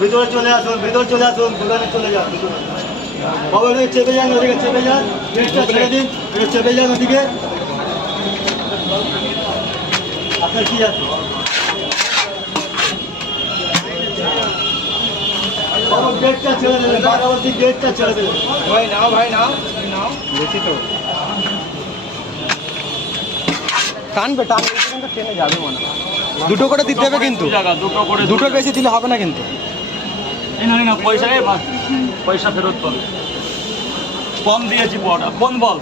ভিতরে চলে আসুন, ভিতরে চলে আসুন, দোকানে চলে যান। বাবা ওদিকে চেপে যান, ওদিকে চেপে যান, গেটটা ছেড়ে দিন, ওদিকে চেপে যান ওদিকে। আপনার কি আছে? বাবা গেটটা ছেড়ে দেবেন, বাগাবতী গেটটা ছেড়ে দেবেন। ভাই নাও, ভাই নাও, নাও। বেশি তো টানবে, টানবে কিন্তু ট্রেনে যাবে মনে হয়। দুটো করে দিতে হবে কিন্তু, দুটো বেশি দিলে হবে না কিন্তু। না পয়সা পয়সা ফেরত পাবে, কম দিয়েছি পড়া। কোন বল?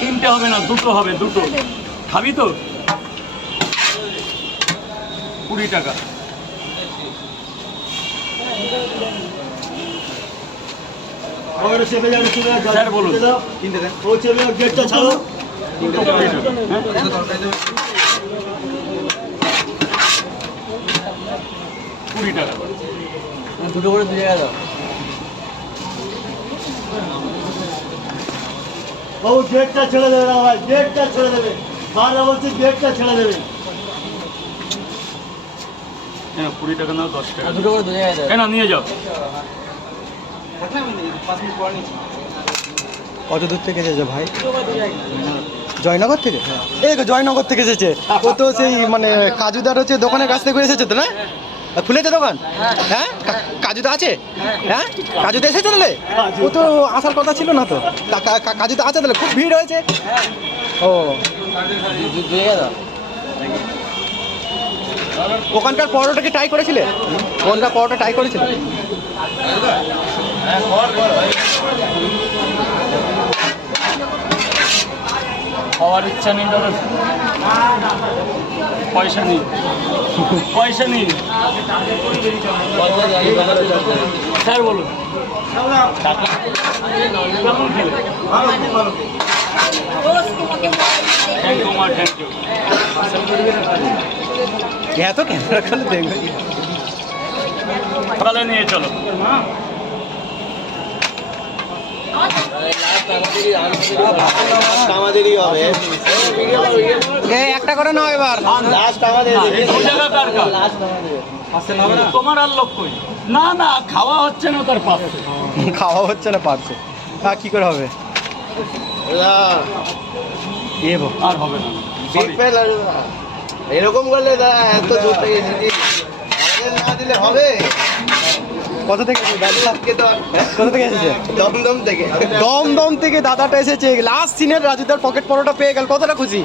তিনটে হবে না, দুটো হবে, দুটো। খাবি তো? 20 টাকা। বাবা চেপে যান, চেপে যান, স্যার বলুন। কিনতে দেন। ও চেপে যান, গেটটা ছাড়ো। 20 টাকা। দুটো করে 2 টাকা দাও। বাবু গেটটা ছেড়ে দেবে না ভাই, গেটটা ছেড়ে দেবে। বারবার বলছি গেটটা ছেড়ে দেবে। হ্যাঁ 20 টাকা নাও, 10 টাকা। দুটো করে 2 টাকা দাও। কেন নিয়ে যাও। কত দূর থেকে এসেছে ভাই? জয়নগর থেকে? এই তো জয়নগর থেকে এসেছে। ও তো সেই মানে কাজুদার হচ্ছে দোকানের কাছ থেকে এসেছে তো না? খুলেছে দোকান? হ্যাঁ কাজুদা আছে? হ্যাঁ কাজুদা এসেছে তাহলে? ও তো আসার কথা ছিল না তো। কাজুদা আছে তাহলে? খুব ভিড় হয়েছে। ও ওখানকার পরোটা কি ট্রাই করেছিলে? ওখানকার পরোটা ট্রাই করেছিলে? খাওয়ার ইচ্ছা নেই দাদা, পয়সা নেই, পয়সা নেই। স্যার বলুন কেমন খেলে? থ্যাংক ইউ মা, থ্যাংক ইউ। এত ক্যামেরা করলে দেখবে তাহলে নিয়ে চলো। আমাদেরই হবে। একটা করে নাও এবার। লাস্ট আমাদের। দু জায়গা কার কার? তোমার আর লোক কই? না না, খাওয়া হচ্ছে না তার পাশে। খাওয়া হচ্ছে না পারছে, হ্যাঁ কি করে হবে? আর হবে না। এরকম করলে দাদা এত দূর থেকে এসেছি, আমাদের না দিলে হবে? কোথা থেকে এসেছে দাদা? কোথা থেকে এসেছে? দমদম থেকে। দমদম থেকে দাদাটা এসেছে। লাস্ট সিনের রাজুদার পকেট পরোটা পেয়ে গেল, কতটা খুশি?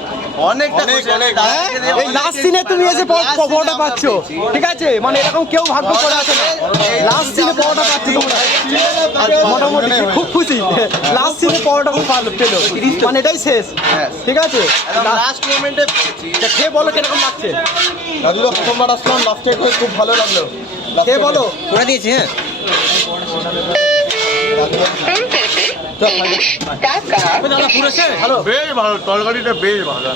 অনেকটা খুশি, অনেক। হ্যাঁ? এই লাস্ট সিনে তুমি এসে পরোটা পাচ্ছ, ঠিক আছে? মানে এরকম কেউ ভাগ্য করে আছে না। লাস্ট সিনে পরোটা পাচ্ছ তোমরা, মোটামুটি খুব খুশি। লাস্ট সিনে পরোটা পেলো, মানে এটাই শেষ, ঠিক আছে? লাস্ট মোমেন্টে পেয়েছি। খেয়ে বলো কিরকম লাগছে? রাজুদা প্রথমবার আসলাম, লাস্টে হয়ে খুব ভালো লাগলো। খেয়ে বলো। করে দিয়েছি, হ্যাঁ। বেশ ভালো, তরকারিটা বেশ ভালো।